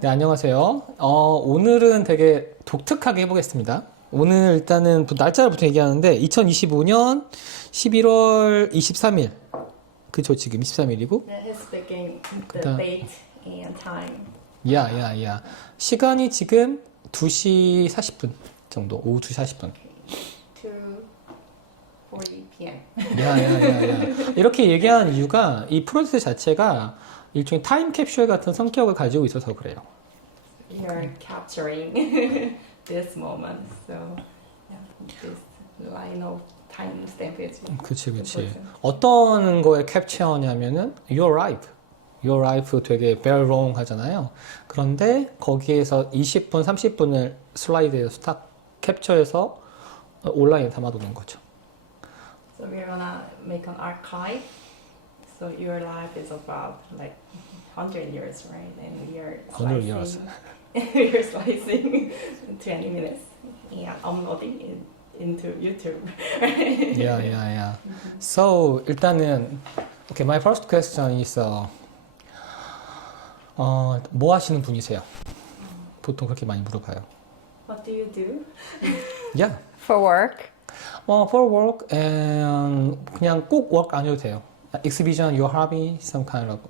네, 안녕하세요. 오늘은 되게 독특하게 해보겠습니다. 오늘 일단은 날짜부터 얘기하는데 2025년 11월 23일. 그죠, 지금 23일이고. That is speaking the 그다음- date and time. 야. 시간이 지금 2시 40분 정도. 오후 2시 40분. 2:40 p.m. 야. 이렇게 얘기한 이유가 이 프로젝트 자체가 일종의 타임캡슐 같은 성격을 가지고 있어서 그래요. You're capturing this moment, so yeah, this line of time stamp is 그치. important. 어떤 거에 캡처하냐면은 Your life. Your life 되게 very long 하잖아요. 그런데 거기에서 20분, 30분을 슬라이드에서 딱 캡처해서 온라인에 담아두는 거죠. So we're gonna make an archive. So your life is about like 100 years, right? And we are 100 years. we're slicing 20 minutes and uploading it into YouTube. Yeah. So 일단은 okay, my first question is 뭐 하시는 분이세요? 보통 그렇게 많이 물어봐요. What do you do? Yeah. For work? For work and 그냥 꼭 work 안 해도 돼요. Exhibition, your hobby, some kind of.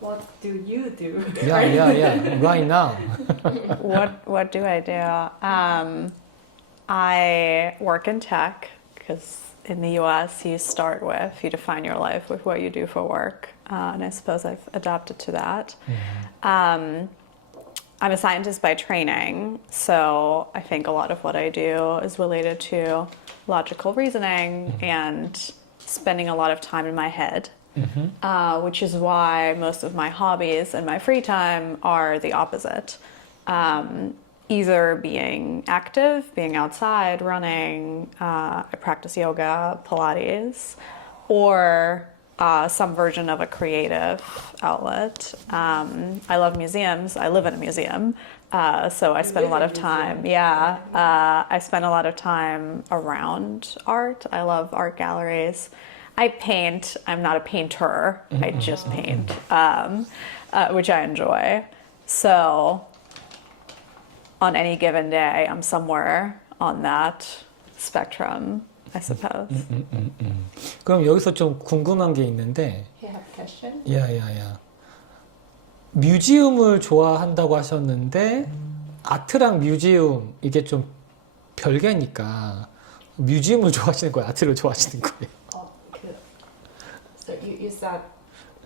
What do you do? Yeah. Right now. What do I do? I work in tech because in the US you start with, you define your life with what you do for work. And I suppose I've adapted to that. I'm a scientist by training, so I think a lot of what I do is related to logical reasoning and spending a lot of time in my head, which is why most of my hobbies and my free time are the opposite. Either being active, being outside, running, I practice yoga, Pilates, or some version of a creative outlet. I love museums. I live in a museum, so I spend a lot of time. Yeah, I spend a lot of time around art. I love art galleries. I paint. I'm not a painter. I just paint, which I enjoy. So on any given day, I'm somewhere on that spectrum, I suppose. 그럼 여기서 좀 궁금한 게 있는데, You have question? 야. 뮤지엄을 좋아한다고 하셨는데, 아트랑 뮤지엄, 이게 좀 별개니까, 뮤지엄을 좋아하시는 거예요? 아트를 좋아하시는 거예요? Oh, good. So you said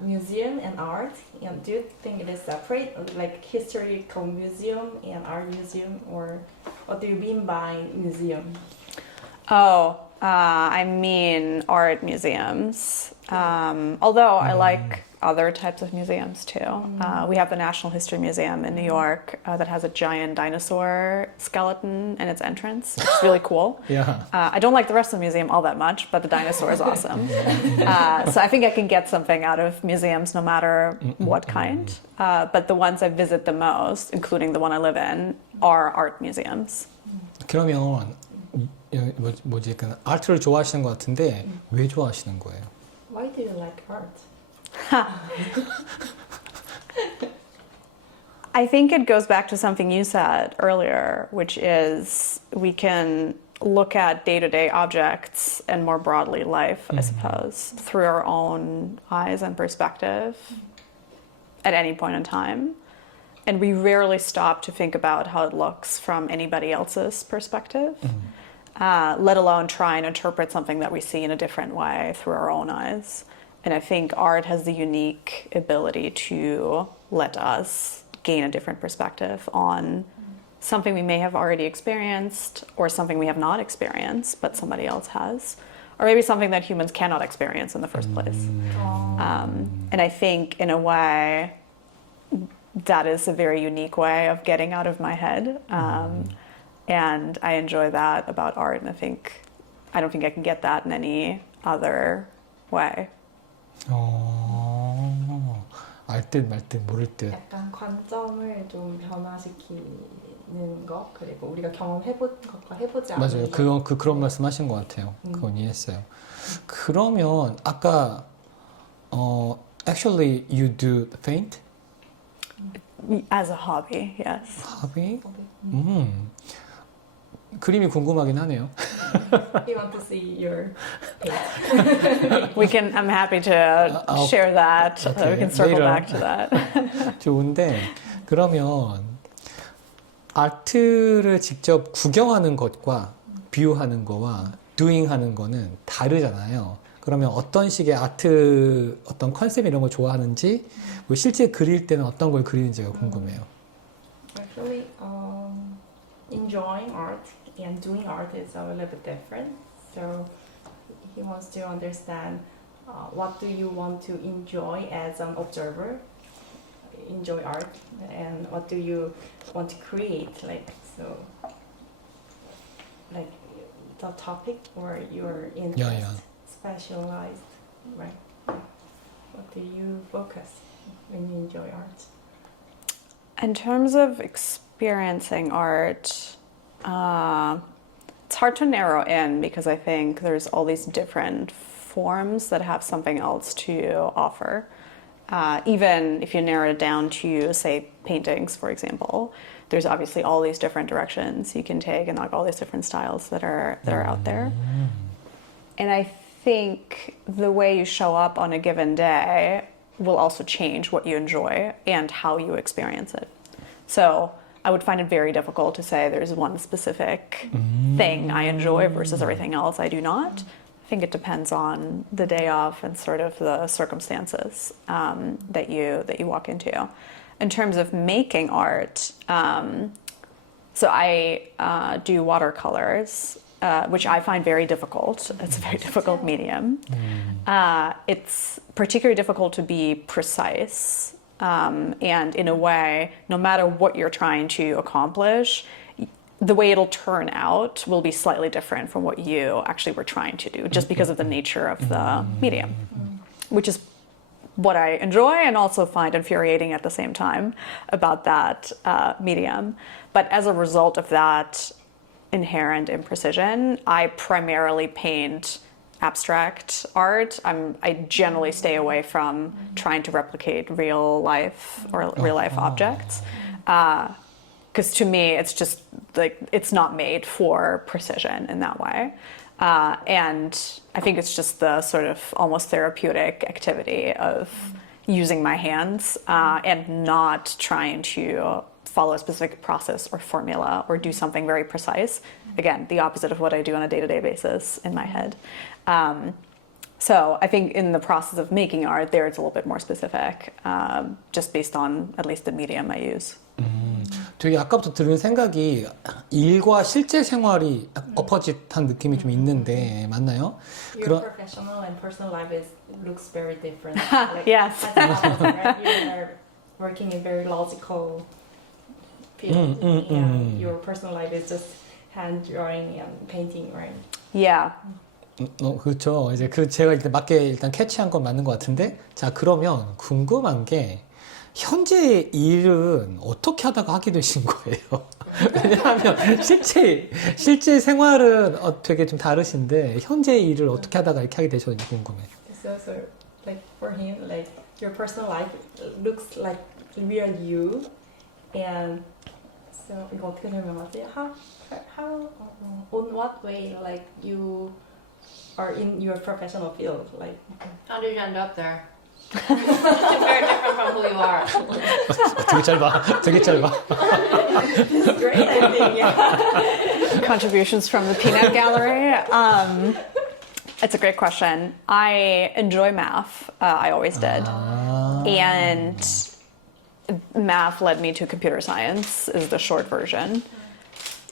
museum and art, and do you think it is separate, like historical museum and art museum, or what do you mean by museum? Oh, I mean art museums. Although I like other types of museums too. We have the National History Museum in New York that has a giant dinosaur skeleton in its entrance. It's really cool. Yeah. I don't like the rest of the museum all that much, but the dinosaur is awesome. So I think I can get something out of museums no matter what kind. But the ones I visit the most, including the one I live in, are art museums. 그러면, 뭐지, 그 아트를 좋아하시는 것 같은데, 왜 좋아하시는 거예요? Why do you like art? I think it goes back to something you said earlier, which is we can look at day-to-day objects and more broadly life, I suppose, through our own eyes and perspective at any point in time. And we rarely stop to think about how it looks from anybody else's perspective, let alone try and interpret something that we see in a different way through our own eyes. And I think art has the unique ability to let us gain a different perspective on something we may have already experienced or something we have not experienced, but somebody else has. Or maybe something that humans cannot experience in the first place. And I think, in a way, that is a very unique way of getting out of my head. And I enjoy that about art. And I don't think I can get that in any other way. 알 듯 말 듯 모를 듯. 약간 관점을 좀 변화시키는 거, 그리고 우리가 경험해본 것과 해보지 않은 맞아요. 그런 말씀 하신 것 같아요. 그건 이해했어요. 그러면 아까 actually you do paint? As a hobby, yes. 합이? 그림이 궁금하긴 하네요. You want to see your I'm happy to okay. share that. Okay, We can circle later. back to that. 좋은데 그러면 아트를 직접 구경하는 것과 뷰하는 거와 doing 하는 거는 다르잖아요. 그러면 어떤 식의 아트 어떤 컨셉 이런 걸 좋아하는지 뭐 실제 그릴 때는 어떤 걸 그리는지가 궁금해요. actually enjoying art and doing art is a little bit different. So he wants to understand what do you want to enjoy as an observer, enjoy art, and what do you want to create, like so, like the topic or your interest, yeah. specialized, right? What do you focus when you enjoy art? In terms of experiencing art, it's hard to narrow in because I think there's all these different forms that have something else to offer. Even if you narrow it down to, say, paintings, for example, there's obviously all these different directions you can take and like all these different styles that are out there. And I think the way you show up on a given day will also change what you enjoy and how you experience it. So I would find it very difficult to say there's one specific thing I enjoy versus everything else I do not. I think it depends on the day off and sort of the circumstances that you walk into. In terms of making art, so I do watercolors, which I find very difficult. It's a very difficult medium. It's particularly difficult to be precise. And in a way, no matter what you're trying to accomplish, the way it'll turn out will be slightly different from what you actually were trying to do, just because of the nature of the medium, which is what I enjoy and also find infuriating at the same time about that medium. But as a result of that inherent imprecision, I primarily paint abstract art. I generally stay away from trying to replicate real life or real life objects. Because to me, it's just like, it's not made for precision in that way. And I think it's just the sort of almost therapeutic activity of using my hands and not trying to follow a specific process or formula or do something very precise. Again, the opposite of what I do on a day-to-day basis in my head. So I think in the process of making art, there it's a little bit more specific, just based on at least the medium I use. 되게 아까부터 들은 생각이 일과 실제 생활이 어퍼짓한 느낌이 좀 있는데 맞나요? Your professional and personal life looks very different. Like, Yes. as an artist, right? You are working in very logical field, and your personal life is just hand drawing and painting, right? Yeah. 그렇죠. 이제 제가 일단 맞게 일단 캐치한 건 맞는 것 같은데, 자 그러면 궁금한 게 현재 일은 어떻게 하다가 하게 되신 거예요? 왜냐하면 실제 생활은 되게 좀 다르신데 현재 일을 어떻게 하다가 이렇게 하게 되셨는지 궁금해요. So like for him, like your personal life looks like real you, and so 이거 어떻게 설명하지? How on what way like you are in your professional field, like How did you end up there? Very different from who you are. 되게 짧아. it's great, I think. Yeah. Contributions from the Peanut Gallery. It's a great question. I enjoy math. I always did. And math led me to computer science, is the short version.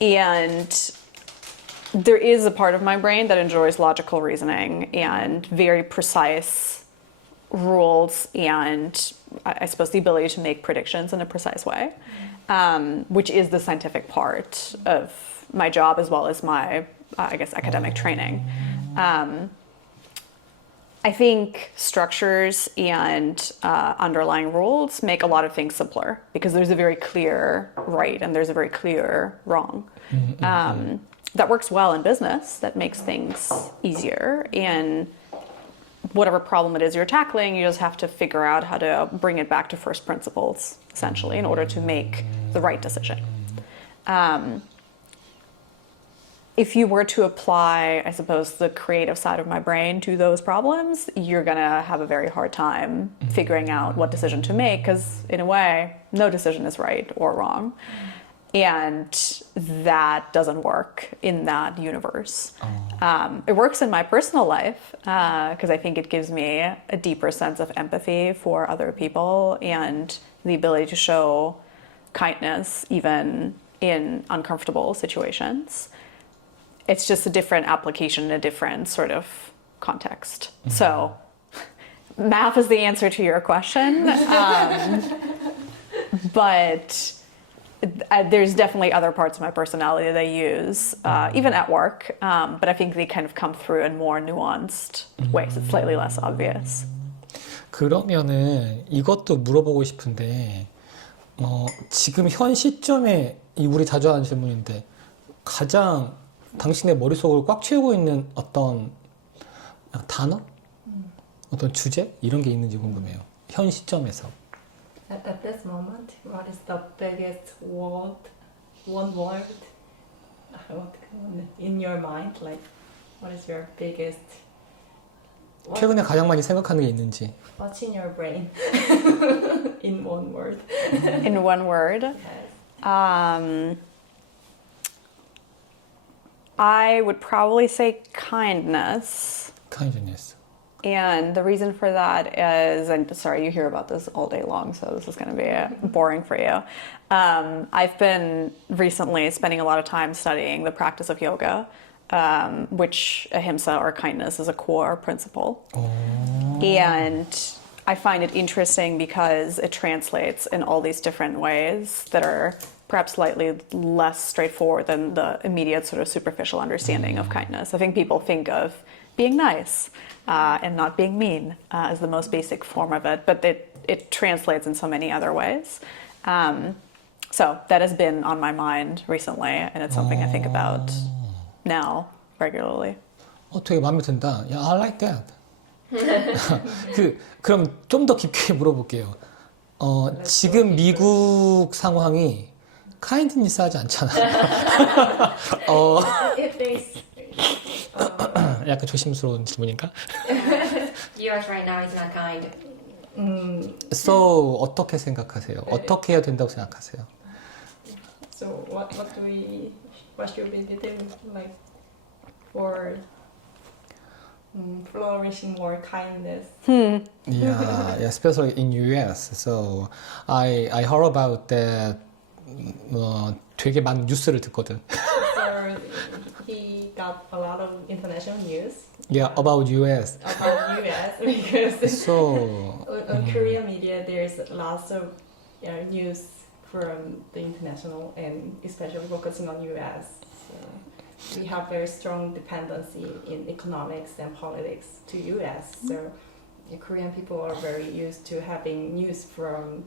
And there is a part of my brain that enjoys logical reasoning and very precise rules and I suppose the ability to make predictions in a precise way, which is the scientific part of my job as well as my, I guess, academic training. I think structures and underlying rules make a lot of things simpler because there's a very clear right and there's a very clear wrong. That works well in business. That makes things easier. whatever problem it is you're tackling, you just have to figure out how to bring it back to first principles, essentially, in order to make the right decision. If you were to apply, I suppose, the creative side of my brain to those problems, you're going to have a very hard time figuring out what decision to make, because in a way, no decision is right or wrong. And that doesn't work in that universe. It works in my personal life because I think it gives me a deeper sense of empathy for other people and the ability to show kindness even in uncomfortable situations. It's just a different application in a different sort of context. So math is the answer to your question. But there's definitely other parts of my personality that I use, even at work. But I think they kind of come through in more nuanced ways. It's slightly less obvious. 그러면은 이것도 물어보고 싶은데 지금 현 시점에 우리 자주 하는 질문인데 가장 당신의 머릿속을 꽉 채우고 있는 어떤 단어? 어떤 주제? 이런 게 있는지 궁금해요. 현 시점에서. At this moment, what is the biggest word, one word, in your mind? Like, what is your biggest? 최근에 가장 많이 생각하는 게 있는지. What's in your brain? In one word. In one word, Yes. I would probably say kindness. Kindness. And the reason for that is, and sorry, you hear about this all day long, so this is going to be boring for you. I've been recently spending a lot of time studying the practice of yoga, which ahimsa or kindness is a core principle. And I find it interesting because it translates in all these different ways that are perhaps slightly less straightforward than the immediate sort of superficial understanding of kindness. I think people think of being nice and not being mean as the most basic form of it, but it translates in so many other ways. So that has been on my mind recently, and it's something I think about now regularly. 되게 마음에 든다. Yeah, I like that. 그럼 좀 더 깊게 물어볼게요. 지금 미국 상황이 카인드니스 하지 않잖아요. It is. 약간 조심스러운 질문인가? US right now is not kind. So 어떻게 생각하세요? 어떻게 해야 된다고 생각하세요? So what should we do like for flourishing more kindness? Yeah, especially in US. So I heard about that. 되게 많은 뉴스를 듣거든. So he got a lot of international news Yeah, about US. about US because So on Korean media there's lots of news from the international and especially focusing on US. So we have very strong dependency in economics and politics to US. So the Korean people are very used to having news from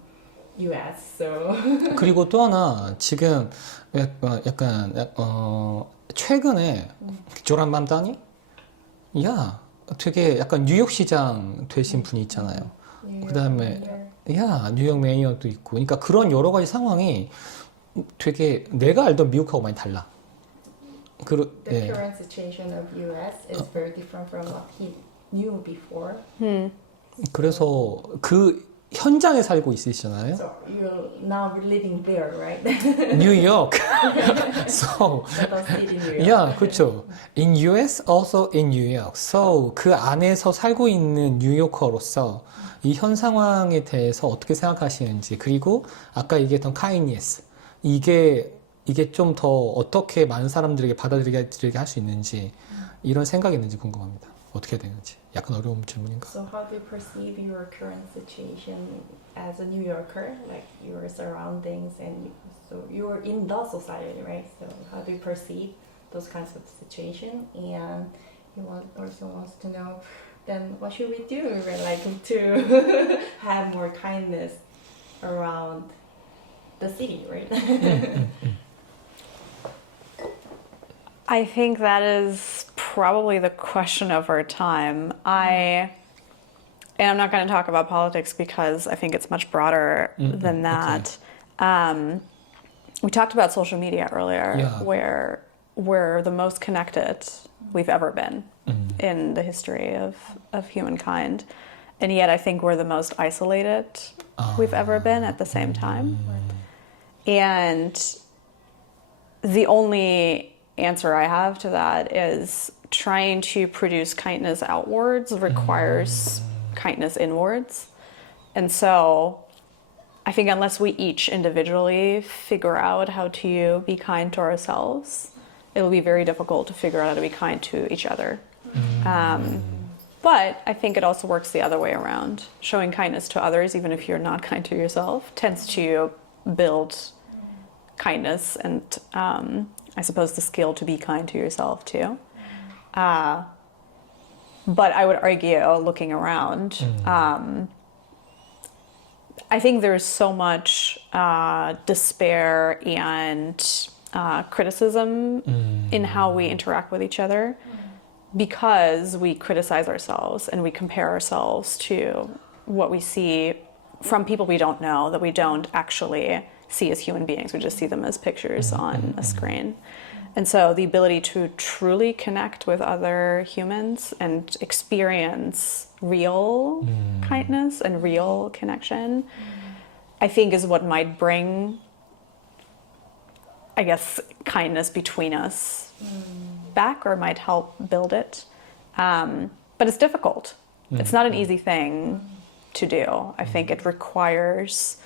US. So 그리고 또 하나 지금 약간 최근에 조란 맘다니? 야, 되게 약간 뉴욕 시장 되신 분이 있잖아요. 그다음에 야, 뉴욕 메이어도 있고. 그러니까 그런 여러 가지 상황이 되게 내가 알던 미국하고 많이 달라. the current situation of US is very different from what he knew before. 그래서 그 현장에 살고 있으시잖아요. So you're now living there, right? 뉴욕. So That city, New York. yeah, 그렇죠. In US, also in New York. So 그 안에서 살고 있는 뉴요커로서 이 현 상황에 대해서 어떻게 생각하시는지, 그리고 아까 얘기했던 kindness, 이게 좀 더 어떻게 많은 사람들에게 받아들이게 할 수 있는지 이런 생각이 있는지 궁금합니다. 어떻게 되는지. 약간 어려운 질문인가? So how do you perceive your current situation as a New Yorker, like your surroundings, and so you're in the society, right? So how do you perceive those kinds of situation? And he also wants to know, then what should we do, like to have more kindness around the city, right? I think that is probably the question of our time. I and I'm not going to talk about politics because I think it's much broader than that. We talked about social media earlier, Yeah. where we're the most connected we've ever been in the history of humankind. And yet I think we're the most isolated we've ever been at the same time. And the only answer I have to that is trying to produce kindness outwards requires kindness inwards. And so I think unless we each individually figure out how to be kind to ourselves, it'll be very difficult to figure out how to be kind to each other. But I think it also works the other way around. Showing kindness to others, even if you're not kind to yourself, tends to build kindness and I suppose the skill to be kind to yourself too. But I would argue, looking around, I think there's so much despair and criticism in how we interact with each other because we criticize ourselves and we compare ourselves to what we see from people we don't know, that we don't actually see as human beings. We just see them as pictures on a screen. And so the ability to truly connect with other humans and experience real kindness and real connection, I think is what might bring, I guess, kindness between us back, or might help build it. But it's difficult. It's not an easy thing to do. I think it requires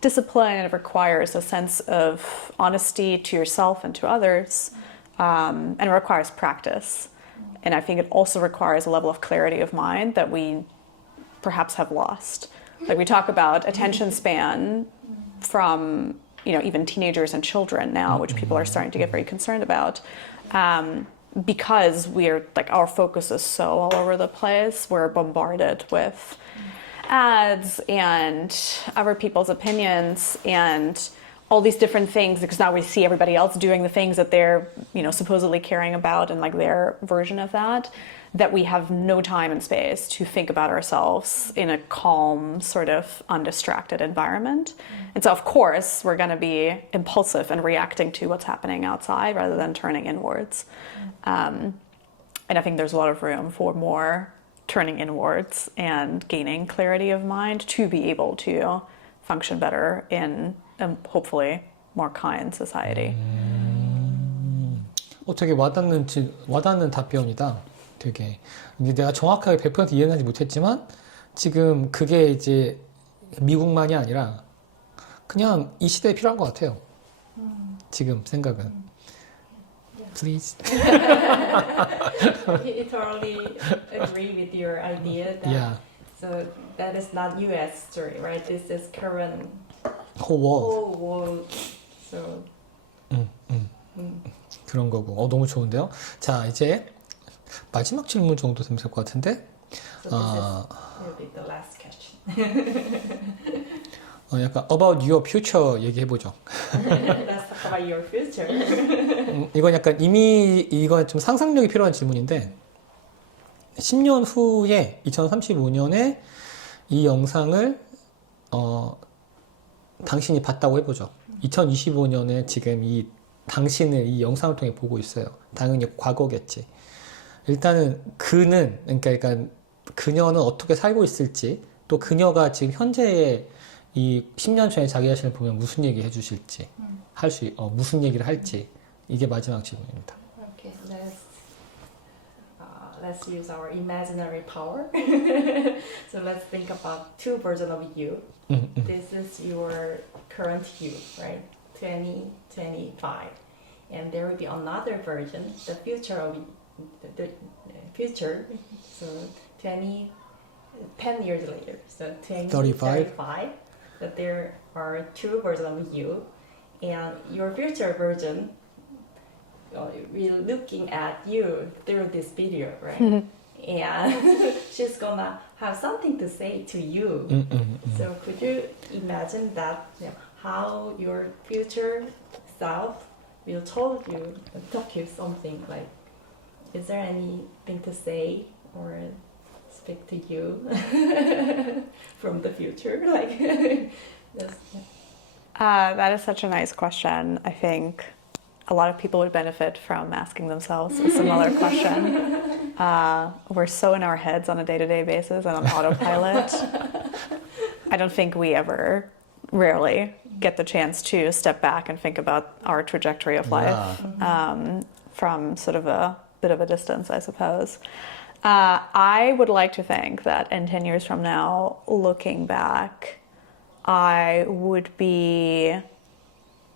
discipline, and it requires a sense of honesty to yourself and to others, and it requires practice. And I think it also requires a level of clarity of mind that we perhaps have lost. Like we talk about attention span from, even teenagers and children now, which people are starting to get very concerned about, because we're our focus is so all over the place. We're bombarded with ads and other people's opinions and all these different things, because now we see everybody else doing the things that they're supposedly caring about and their version of that we have no time and space to think about ourselves in a calm, sort of undistracted environment. And so of course we're going to be impulsive and reacting to what's happening outside rather than turning inwards. And I think there's a lot of room for more turning inwards and gaining clarity of mind to be able to function better in a hopefully more kind society. 되게 와닿는 답변이다. 되게. 근데 내가 정확하게 100% 이해는 하지 못했지만 지금 그게 이제 미국만이 아니라 그냥 이 시대에 필요한 것 같아요. 지금 생각은. Please. I totally agree with your idea that Yeah. so that is not US story, right? This is current Whole world. whole world. So 그런 거고. 너무 좋은데요. 자, 이제 마지막 질문 정도 되면 될 것 같은데. so this will be the last question. 약간 about your future 얘기해보죠. Let's talk about your future. 이건 약간 이건 좀 상상력이 필요한 질문인데 10년 후에 2035년에 이 영상을 당신이 봤다고 해보죠. 2025년에 지금 당신을 이 영상을 통해 보고 있어요. 당연히 과거겠지. 일단은 그러니까 그녀는 어떻게 살고 있을지, 또 그녀가 지금 현재의 이 10년 전에 자기 자신을 보면 무슨 얘기 해주실지, 무슨 얘기를 할지, 이게 마지막 질문입니다. Okay, let's use our imaginary power. So let's think about two versions of you. This is your current you, right? 2025. And there will be another version, the future of the future. So 10 years later. So 2035. That there are two versions of you. And your future version, we're looking at you through this video, right? And she's gonna have something to say to you. So could you imagine that, how your future self will talk to you something like, is there anything to say or speak to you from the future? Like, yes, yeah. That is such a nice question. I think a lot of people would benefit from asking themselves a similar question. We're so in our heads on a day-to-day basis and on autopilot. I don't think we ever, rarely, get the chance to step back and think about our trajectory of life from sort of a bit of a distance, I suppose. I would like to think that in 10 years from now, looking back, I would be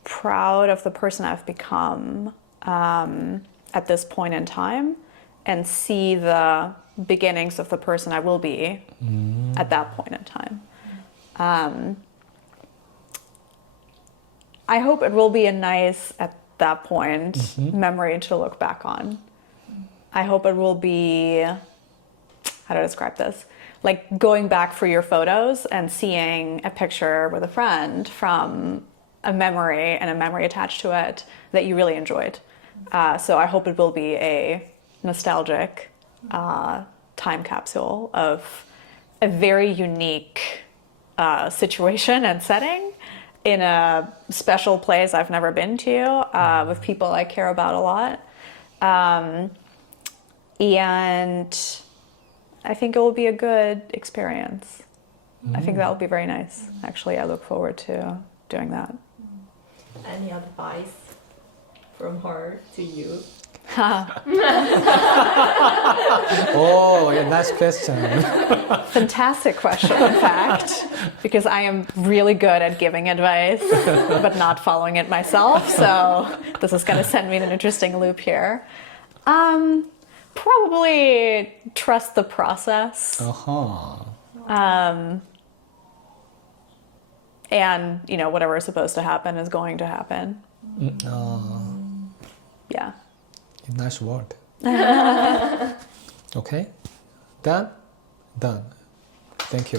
proud of the person I've become at this point in time and see the beginnings of the person I will be at that point in time. I hope it will be a nice, at that point, memory to look back on. I hope it will be, how do I describe this? Like going back for your photos and seeing a picture with a friend from a memory and a memory attached to it that you really enjoyed. So I hope it will be a nostalgic time capsule of a very unique situation and setting in a special place I've never been to with people I care about a lot. And I think it will be a good experience. I think that will be very nice. Actually, I look forward to doing that. Any advice from her to you? Oh, yeah, nice question. Fantastic question, in fact, because I am really good at giving advice, but not following it myself. So this is going to send me in an interesting loop here. Probably trust the process. And, you know, whatever is supposed to happen is going to happen. Yeah. Nice word. Okay. Done. Thank you.